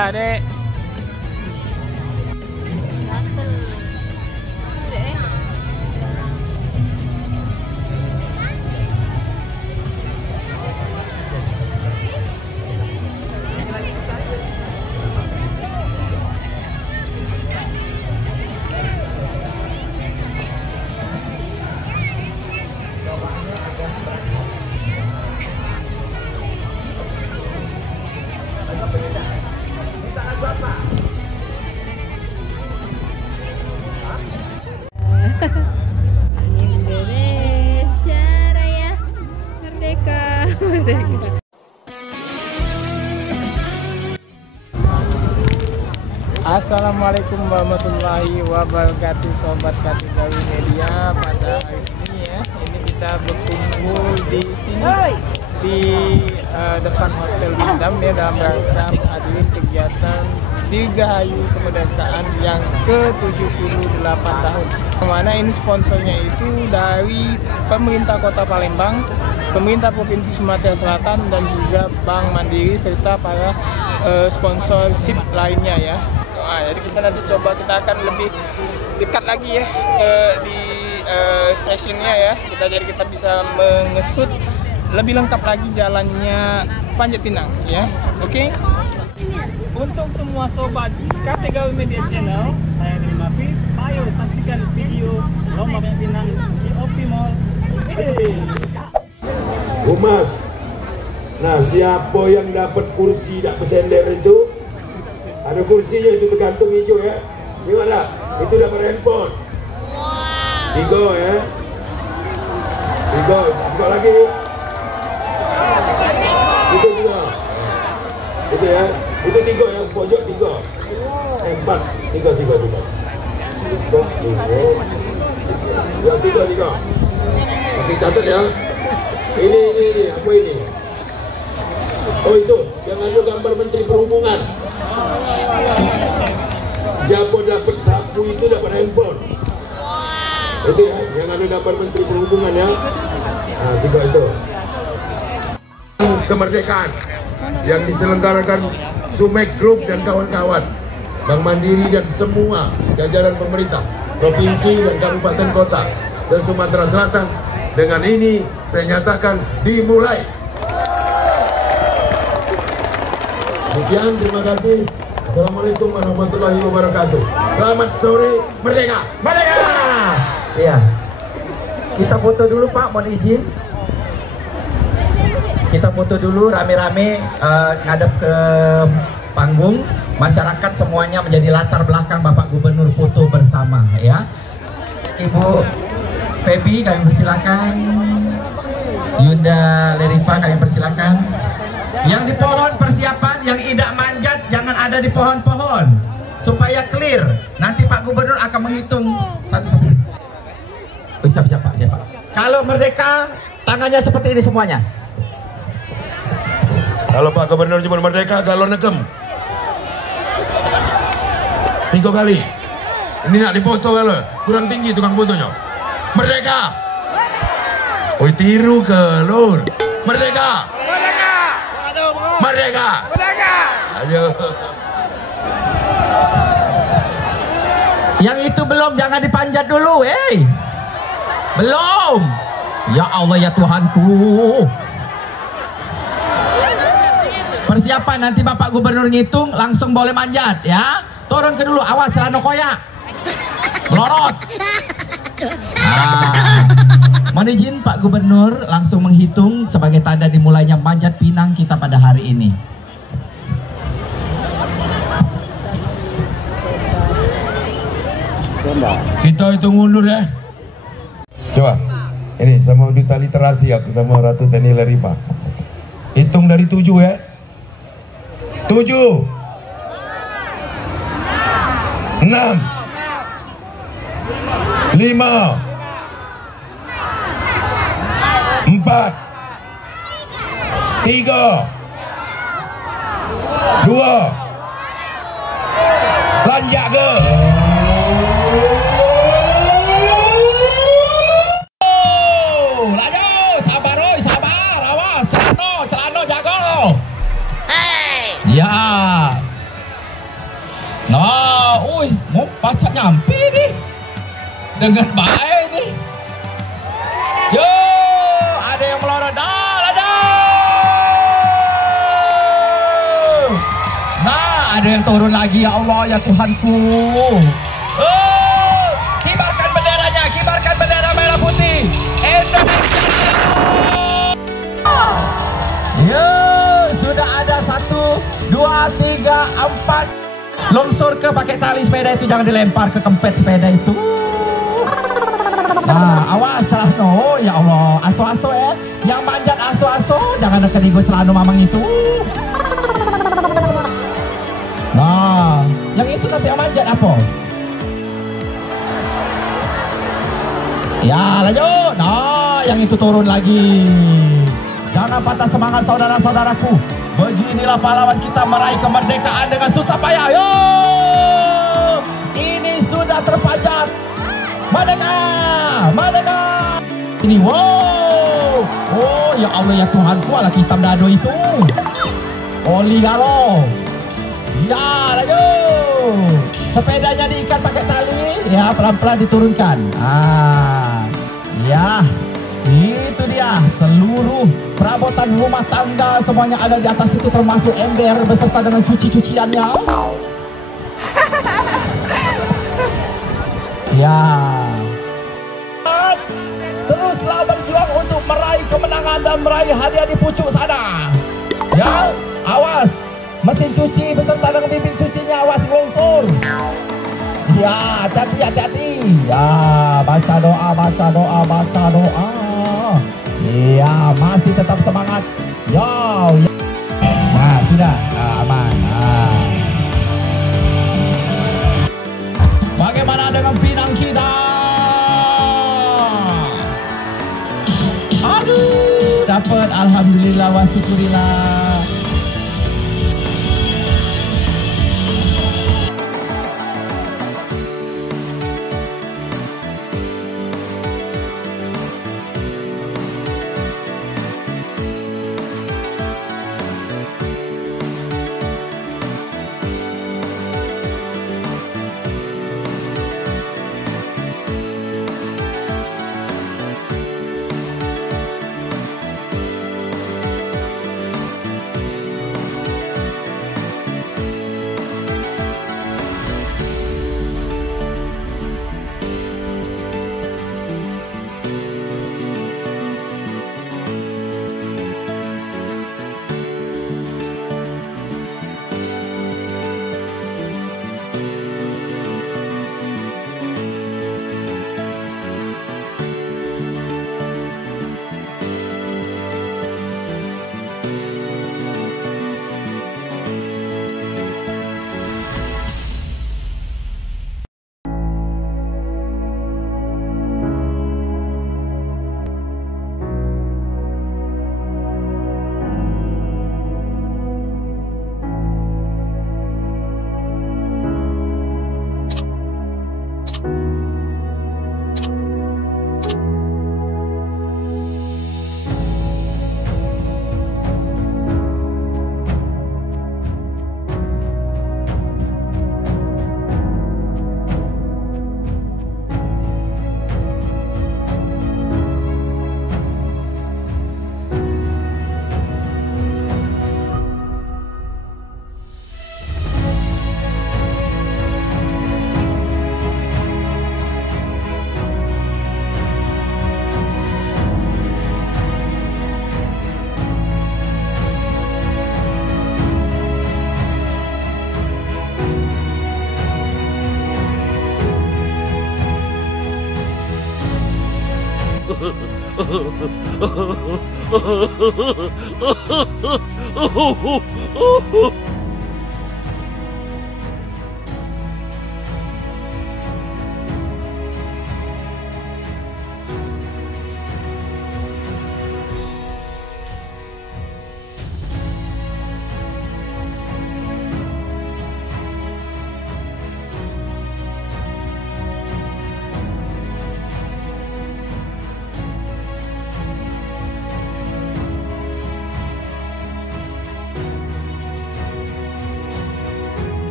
Pak, Dek. Indonesia Raya Merdeka, Merdeka. Assalamualaikum warahmatullahi wabarakatuh, sobat Katigawi Media. Pada hari ini ya, ini kita berkumpul di sini di depan Hotel Windam ya, dalam rangka menghadiri kegiatan Dirgahayu Kemerdekaan yang ke-78 tahun. Mana ini sponsornya itu dari pemerintah Kota Palembang, pemerintah Provinsi Sumatera Selatan, dan juga Bank Mandiri serta para sponsorship lainnya ya. Nah, jadi kita nanti coba, kita akan lebih dekat lagi ya di stasiunnya ya. Jadi kita bisa mengesut lebih lengkap lagi jalannya Panjat Pinang ya. Oke. Untuk semua sobat Katigawi Media Channel, saya terima kasih. Ayo saksikan video lomba Panjat Pinang di Opi Mall. Humas. Nah, siapa yang dapat kursi tak bersender itu? Ada kursinya itu tergantung hijau ya. Tengok tak? Itu dapat handphone. Wow. 3 ya. 3. Sekali lagi. Itu juga. Itu ya. Itu 3 ya. Pojok 3. 4. 3. Ya, 3. Oke, catat ya. Ini. Apa ini? Oh, itu. Yang ada gambar Menteri Perhubungan. Siapa dapat sapu itu dapat handphone. Wow. Itu ya, yang ada gambar Menteri Perhubungan ya. Nah, juga itu. Kemerdekaan yang diselenggarakan Sumek Group dan kawan-kawan, Bank Mandiri dan semua jajaran pemerintah provinsi dan kabupaten kota se-Sumatera Selatan. Dengan ini saya nyatakan dimulai. Demikian, terima kasih. Assalamualaikum warahmatullahi wabarakatuh. Selamat sore, merdeka! Merdeka! Iya. Kita foto dulu Pak, mohon izin. Kita foto dulu rame-rame ngadep ke panggung. Masyarakat semuanya menjadi latar belakang Bapak Gubernur, foto bersama ya. Ibu Febi kami persilakan. Yunda Lerifa kami persilakan. Yang di pohon persiapan, yang tidak manjat jangan ada di pohon-pohon supaya clear. Nanti Pak Gubernur akan menghitung satu-satu. Bisa Pak, ya Pak. Kalau merdeka, tangannya seperti ini semuanya. Kalau Pak Gubernur cuma merdeka, kalau nekem 3 kali. Ini nak dipoto kalau kurang tinggi tukang fotonya. Merdeka. Oi, tiru ke lur. Merdeka. Merdeka! Merdeka! Ayo. Yang itu belum, jangan dipanjat dulu, belum. Ya Allah ya Tuhanku. Persiapan, nanti Bapak Gubernur ngitung langsung boleh manjat ya. Turun ke dulu, awas celana koyak. Melorot. Mohon izin Pak Gubernur langsung menghitung sebagai tanda dimulainya Panjat Pinang kita pada hari ini. Kita hitung mundur ya. Coba. Ini sama duta literasi aku sama Ratu Teni Lerifa. Hitung dari 7 ya. 7 6 5 4 3 2 1 lanjak ke Ya, dengan baik nih. Yo, ada yang melorot. Nah, ada yang turun lagi. Ya Allah, ya Tuhanku. Oh, kibarkan benderanya, kibarkan bendera merah putih Indonesia. Ya, sudah ada 1, 2, 3, 4. Longsor ke pakai tali sepeda itu, jangan dilempar ke kempet sepeda itu. Nah, awas salah no. Ya Allah, aso-aso ya. Yang manjat aso-aso, jangan dekat ego celana mamang itu. Nah, yang itu nanti yang manjat apa? Ya, lanjut. Nah, yang itu turun lagi. Jangan patah semangat saudara-saudaraku. Beginilah pahlawan kita meraih kemerdekaan dengan susah payah. Yo! Ini sudah terpanjat. Merdeka! Merdeka! Ini wow! Oh, ya Allah ya Tuhanku, ala hitam dado itu. Oli galo. Ya, lanjut. Sepedanya diikat pakai tali, ya pelan-pelan diturunkan. Ah, ya, itu dia. Seluruh perabotan rumah tangga semuanya ada di atas itu, termasuk ember beserta dengan cuci-cuciannya. Ya, teruslah berjuang untuk meraih kemenangan dan meraih hadiah di pucuk sana. Ya, awas. Mesin cuci beserta dengan bibit cucinya, awas longsor. Ya, hati-hati. Ya, baca doa, baca doa, baca doa. Ya, masih tetap semangat. Ya. Nah, sudah. Aman. Bagaimana dengan Pinang kita? Aduh, dapat. Alhamdulillah wa syukurillah.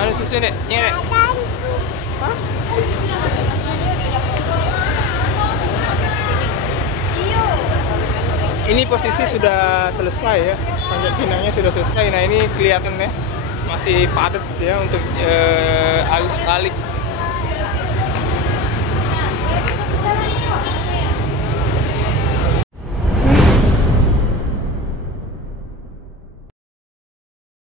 Mana susu nek? Nyerek. Hah? Ini posisi sudah selesai ya, panjat pinangnya sudah selesai. Nah ini kelihatan ya, masih padat ya untuk arus balik.